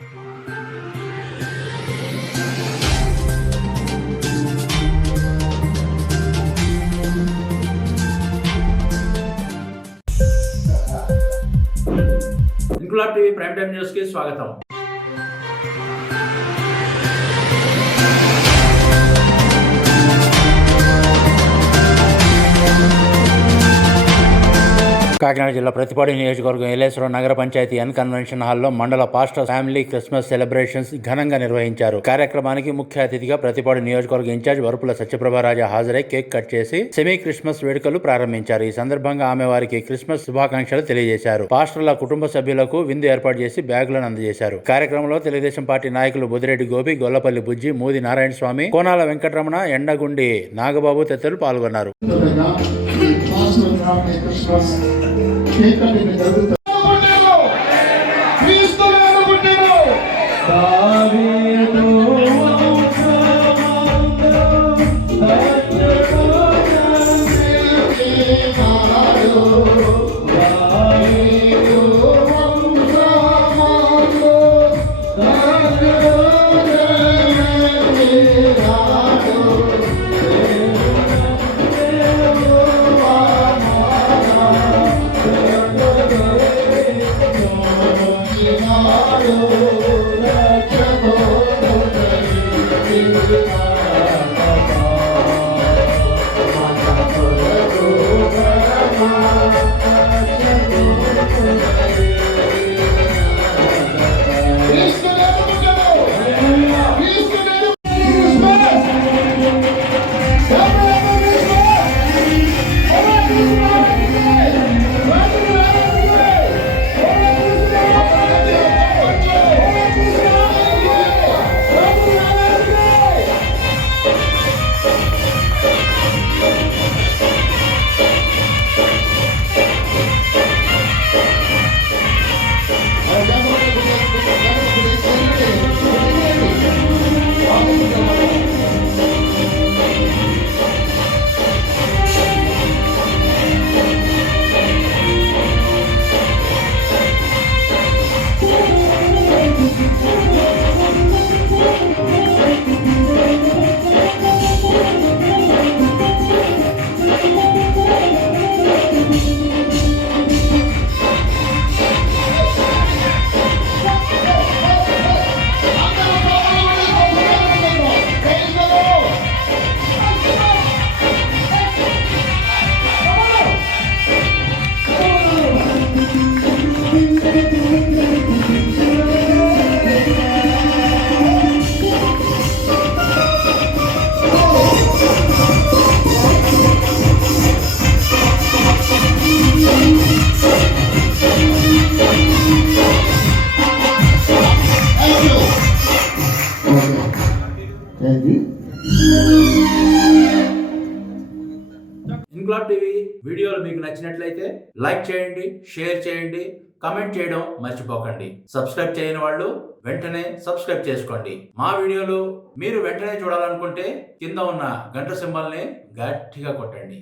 Inquilab TV prime time news కి స్వాగతం. కాకినాడ జిల్లా ప్రతిపాడు నియోజకవర్గం ఏలేశ్వరం నగర పంచాయతీ ఎన్ కన్వెన్షన్ హాల్లో మండల పాస్టర్ ఫ్యామిలీ క్రిస్మస్ సెలబ్రేషన్స్ ఘనంగా నిర్వహించారు. కార్యక్రమానికి ముఖ్య అతిథిగా ప్రతిపాడు నియోజకవర్గ ఇన్ఛార్జ్ వరుపుల సత్యప్రభారాజా హాజరై కేక్ కట్ చేసి సెమీ క్రిస్మస్ వేడుకలు ప్రారంభించారు. ఈ సందర్భంగా ఆమె వారికి క్రిస్మస్ శుభాకాంక్షలు తెలియజేశారు. పాస్టర్ల కుటుంబ సభ్యులకు విందు ఏర్పాటు చేసి బ్యాగులను అందజేశారు. కార్యక్రమంలో తెలుగుదేశం పార్టీ నాయకులు బుదిరెడ్డి గోపి, గొల్లపల్లి బుజ్జి, మూది నారాయణ స్వామి, కోనాల వెంకటరమణ, ఎండగుండి నాగబాబు తదితరులు పాల్గొన్నారు. ఇంక్లాబ్ టీవీ వీడియోలు మీకు నచ్చినట్లయితే లైక్ చేయండి, షేర్ చేయండి, కమెంట్ చేయడం మర్చిపోకండి. సబ్స్క్రైబ్ చేయని వాళ్ళు వెంటనే సబ్స్క్రైబ్ చేసుకోండి. మా వీడియోలు మీరు వెంటనే చూడాలనుకుంటే కింద ఉన్న గంట సింబల్ని గట్టిగా కొట్టండి.